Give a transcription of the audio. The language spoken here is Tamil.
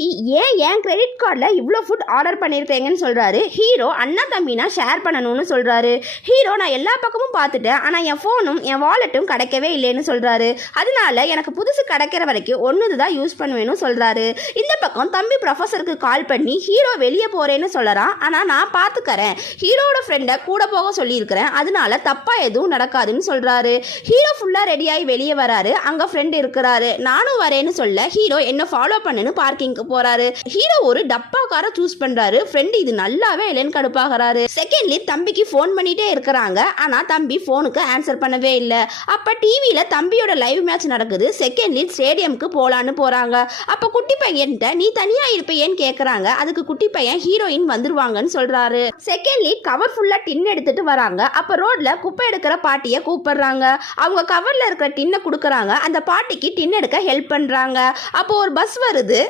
தம்பி ஏன் கிரெடிட் கார்டில் இவ்வளோ ஃபுட் ஆர்டர் பண்ணியிருக்கீங்கன்னு சொல்கிறாரு. ஹீரோ அண்ணா தம்பினா ஷேர் பண்ணணும்னு சொல்கிறாரு. ஹீரோ நான் எல்லா பக்கமும் பார்த்துட்டேன், ஆனால் என் ஃபோனும் என் வாலெட்டும் கிடைக்கவே இல்லைன்னு சொல்கிறாரு. அதனால எனக்கு புதுசு கிடைக்கிற வரைக்கும் ஒன்று தான் யூஸ் பண்ணுவேன்னு சொல்கிறாரு. இந்த பக்கம் தம்பி ப்ரொஃபஸருக்கு கால் பண்ணி ஹீரோ வெளியே போகிறேன்னு சொல்லறான். ஆனால் நான் பார்த்துக்கறேன், ஹீரோட ஃப்ரெண்டை கூட போக சொல்லியிருக்கிறேன், அதனால தப்பாக எதுவும் நடக்காதுன்னு சொல்கிறாரு. ஹீரோ ஃபுல்லாக ரெடியாகி வெளியே வராரு. அங்கே ஃப்ரெண்ட் இருக்கிறாரு. நானும் வரேன்னு சொல்ல ஹீரோ என்ன ஃபாலோ பண்ணுன்னு பார்க்கிங்க்கு போறாரு. ஹீரோ ஒரு டப்பா காரை சூஸ் பண்றாரு. ஃப்ரெண்ட் இது நல்லாவே இல்லைன்னு கடுப்பாகிறாரு. செகண்ட்லி தம்பிக்கு ஃபோன் பண்ணிட்டே இருக்கிறாங்க. ஆனா தம்பி ஃபோனுக்கு ஆன்சர் பண்ணவே இல்லை. அப்ப டிவியில தம்பியோட லைவ் மேட்ச் நடக்குது. செகண்ட்லி ஸ்டேடியம்க்கு போலான்னு போறாங்க. அப்ப குட்டி பையன்கிட்ட நீ தனியா இருப்பேன்னு கேக்குறாங்க. அதுக்கு குட்டி பையன் ஹீரோயின் வந்துருவாங்கன்னு சொல்றாரு. செகண்ட்லி கவர் ஃபுல்லா டின் எடுத்துட்டு வராங்க. அப்ப ரோட்ல குப்பை எடுக்கிற பாட்டியை கூப்பிடுறாங்க. அவங்க கவர்ல இருக்கிற டின்னை கொடுக்கறாங்க. அந்த பாட்டிக்கு டின் எடுக்க ஹெல்ப் பண்றாங்க. அப்போ ஒரு பஸ் வருது.